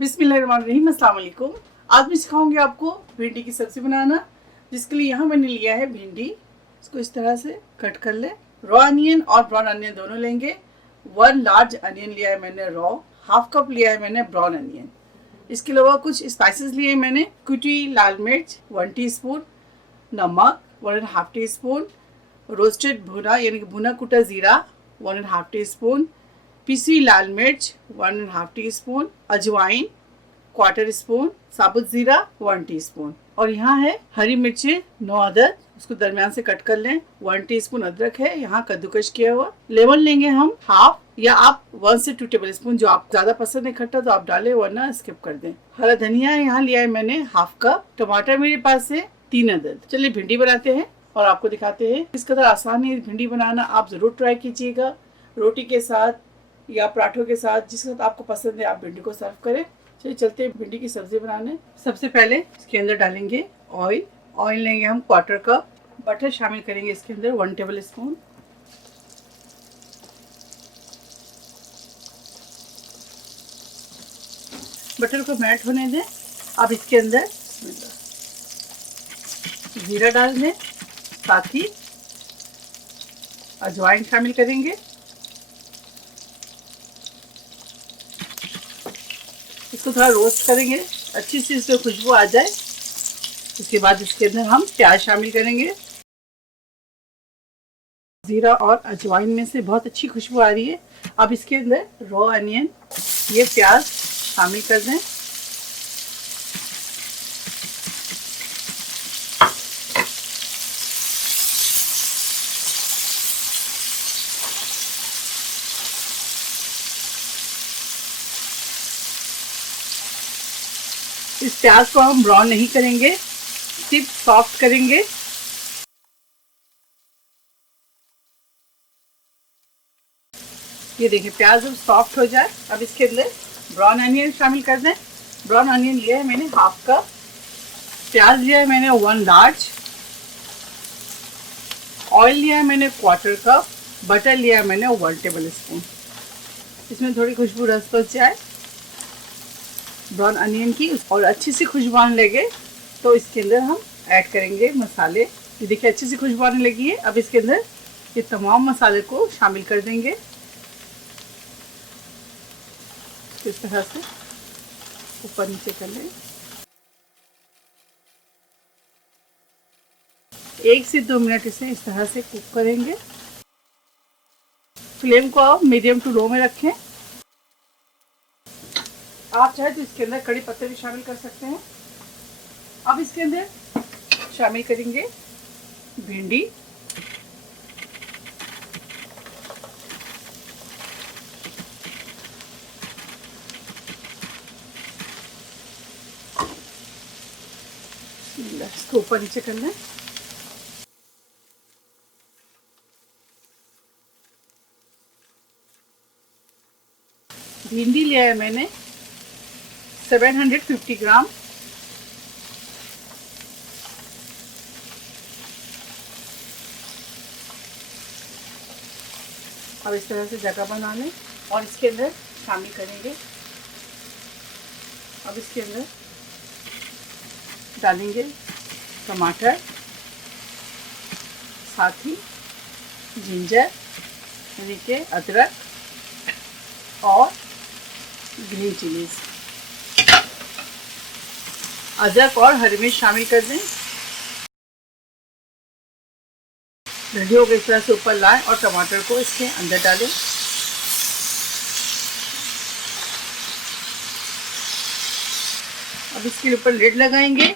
बिस्मिल्लाहिर्रहमानिर्रहीम, अस्सलाम वालेकुम। आज मैं सिखाऊंगी आपको भिंडी की सब्ज़ी बनाना, जिसके लिए यहाँ मैंने लिया है भिंडी। इसको इस तरह से कट कर ले। रॉ अनियन और ब्राउन अनियन दोनों लेंगे। 1 लार्ज अनियन लिया है मैंने रॉ। हाफ कप लिया है मैंने ब्राउन अनियन। इसके अलावा कुछ स्पाइसेस लिए मैंने। कुटी लाल मिर्च 1 टीस्पून, नमक 1.5 टीस्पून, रोस्टेड भुना यानी कि भुना कुटा ज़ीरा 1.5 टीस्पून, पिसी लाल मिर्च 1.5 टीस्पून, अजवाइन 1/4 स्पून, साबुत ज़ीरा 1 टीस्पून, और यहाँ है हरी मिर्चें 9 अदद, उसको दरमियान से कट कर लें। 1 टीस्पून अदरक है यहाँ कद्दूकश किया हुआ। लेमन लेंगे हम हाफ, या आप 1 से 2 टेबल स्पून, जो आप ज्यादा पसंद है खट्टा तो आप डालें, वरना स्किप कर दें। हरा धनिया यहाँ लिया है मैंने हाफ कप। टमाटर मेरे पास है 3 अदद। चलिए भिंडी बनाते हैं और आपको दिखाते हैं। किस कदर आसान है भिंडी बनाना, आप जरूर ट्राई कीजिएगा। रोटी के साथ या पराठों के साथ, जिस वक्त आपको पसंद है आप भिंडी को सर्व करें। चलिए चलते हैं भिंडी की सब्जी बनाने। सबसे पहले इसके अंदर डालेंगे ऑयल। ऑयल लेंगे हम 1/4 कप। बटर शामिल करेंगे इसके अंदर 1 टेबल स्पून। बटर को मेल्ट होने दें। अब इसके अंदर जीरा डाल दें, साथ ही अजवाइन शामिल करेंगे। इसको थोड़ा रोस्ट करेंगे, अच्छी सी इसमें खुशबू आ जाए। उसके बाद इसके अंदर हम प्याज शामिल करेंगे। जीरा और अजवाइन में से बहुत अच्छी खुशबू आ रही है। अब इसके अंदर रॉ अनियन, ये प्याज शामिल कर दें। इस प्याज को हम ब्राउन नहीं करेंगे, सिर्फ सॉफ्ट करेंगे। ये देखिए प्याज जब सॉफ्ट हो जाए, अब इसके अंदर ब्राउन अनियन शामिल कर दें। ब्राउन अनियन लिया है मैंने हाफ कप। प्याज लिया है मैंने 1 लार्ज। ऑयल लिया है मैंने 1/4 कप। बटर लिया है मैंने 1 टेबल स्पून। इसमें थोड़ी खुशबू रस बच जाए ब्राउन अनियन की और अच्छी सी खुशबू आने लगे, तो इसके अंदर हम ऐड करेंगे मसाले। ये देखिए अच्छी सी खुशबू आने लगी है। अब इसके अंदर ये तमाम मसाले को शामिल कर देंगे। इस तरह से ऊपर नीचे कर लें। 1 से 2 मिनट इसे इस तरह से कुक करेंगे। फ्लेम को आप मीडियम टू लो में रखें। आप चाहे तो इसके अंदर कड़ी पत्ते भी शामिल कर सकते हैं। अब इसके अंदर शामिल करेंगे भिंडी। इसको ऊपर नीचे कर लें। भिंडी लिया है मैंने 750 ग्राम। अब इस तरह से जगह बना लें और इसके अंदर शामिल करेंगे। अब इसके अंदर डालेंगे टमाटर, साथ ही जिंजर यानी कि अदरक और ग्रीन चिलीज। अदरक और हरी मिर्च शामिल कर दें। भिंडियों को इस तरह से ऊपर लाएं और टमाटर को इसके अंदर डालें। अब इसके ऊपर लिड लगाएंगे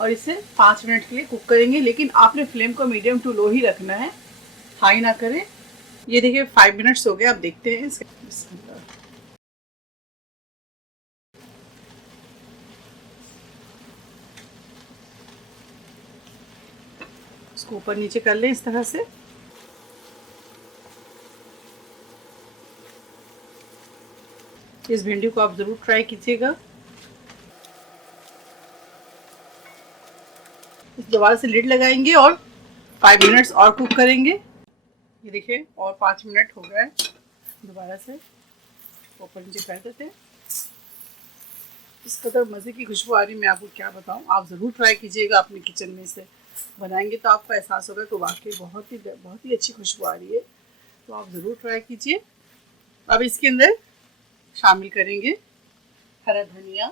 और इसे 5 मिनट के लिए कुक करेंगे, लेकिन आपने फ्लेम को मीडियम टू लो ही रखना है, हाई ना करें। ये देखिए 5 मिनट्स हो गए। आप देखते हैं इसको ऊपर नीचे कर लें इस तरह से। इस भिंडी को आप जरूर ट्राई कीजिएगा। इस दोबारा से लिड लगाएंगे और 5 मिनट्स और कुक करेंगे। ये देखिए और 5 मिनट हो गए। दोबारा से ऊपर नीचे कर देते हैं। इस कदर मज़े की खुशबू आ रही, मैं आपको क्या बताऊं। आप ज़रूर ट्राई कीजिएगा अपने किचन में, से बनाएंगे तो आपको एहसास होगा कि वाकई बहुत ही अच्छी खुशबू आ रही है। तो आप ज़रूर ट्राई कीजिए। अब इसके अंदर शामिल करेंगे हरा धनिया।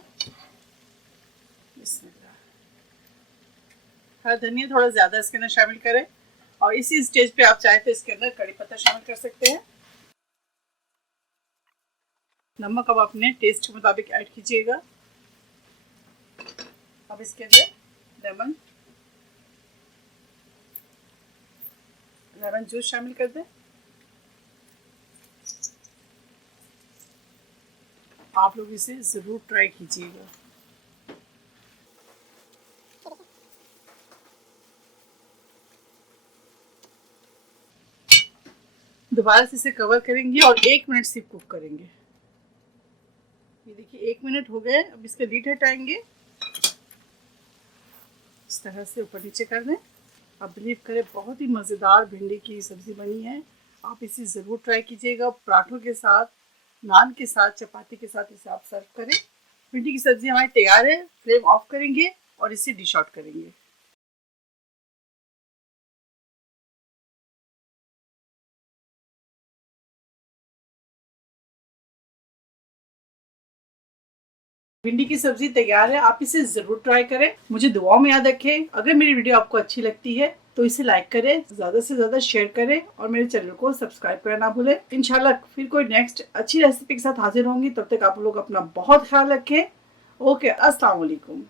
हरा धनिया थोड़ा ज़्यादा इसके अंदर शामिल करें, और इसी स्टेज पे आप चाहे तो इसके अंदर कड़ी पत्ता शामिल कर सकते हैं। नमक अब अपने टेस्ट के मुताबिक ऐड कीजिएगा। अब इसके अंदर लेमन जूस शामिल कर दें। आप लोग इसे ज़रूर ट्राई कीजिएगा। दोबारा से इसे कवर करेंगे और 1 मिनट सिर्फ कुक करेंगे। ये देखिए 1 मिनट हो गए। अब इसका लीड हटाएंगे, इस तरह से ऊपर नीचे कर दें। आप बिलीव करें, बहुत ही मज़ेदार भिंडी की सब्ज़ी बनी है। आप इसे ज़रूर ट्राई कीजिएगा। पराठों के साथ, नान के साथ, चपाती के साथ इसे आप सर्व करें। भिंडी की सब्ज़ी हमारी तैयार है। फ्लेम ऑफ करेंगे और इसे डिश आउट करेंगे। भिंडी की सब्जी तैयार है। आप इसे जरूर ट्राई करें। मुझे दुआओं में याद रखें। अगर मेरी वीडियो आपको अच्छी लगती है तो इसे लाइक करें, ज्यादा से ज्यादा शेयर करें और मेरे चैनल को सब्सक्राइब करना ना भूलें। इंशाल्लाह फिर कोई नेक्स्ट अच्छी रेसिपी के साथ हाजिर होंगी। तब तक आप लोग अपना बहुत ख्याल रखें। ओके, अस्सलाम वालेकुम।